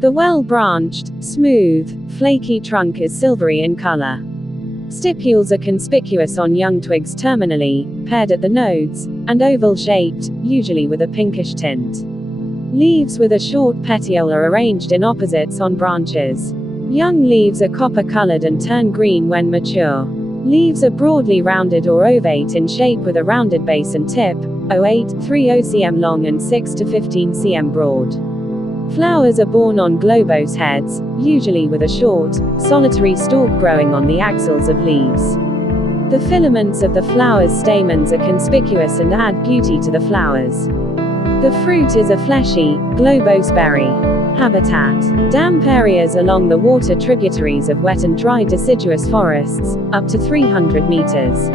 The well-branched, smooth, flaky trunk is silvery in color. Stipules are conspicuous on young twigs terminally, paired at the nodes, and oval-shaped, usually with a pinkish tint. Leaves with a short petiole are arranged in opposites on branches. Young leaves are copper-colored and turn green when mature. Leaves are broadly rounded or ovate in shape with a rounded base and tip, 0.8–3.0 cm long and 6–15 cm broad. Flowers are borne on globose heads, usually with a short, solitary stalk growing on the axils of leaves. The filaments of the flower's stamens are conspicuous and add beauty to the flowers. The fruit is a fleshy, globose berry. Habitat: damp areas along the water tributaries of wet and dry deciduous forests, up to 300 meters.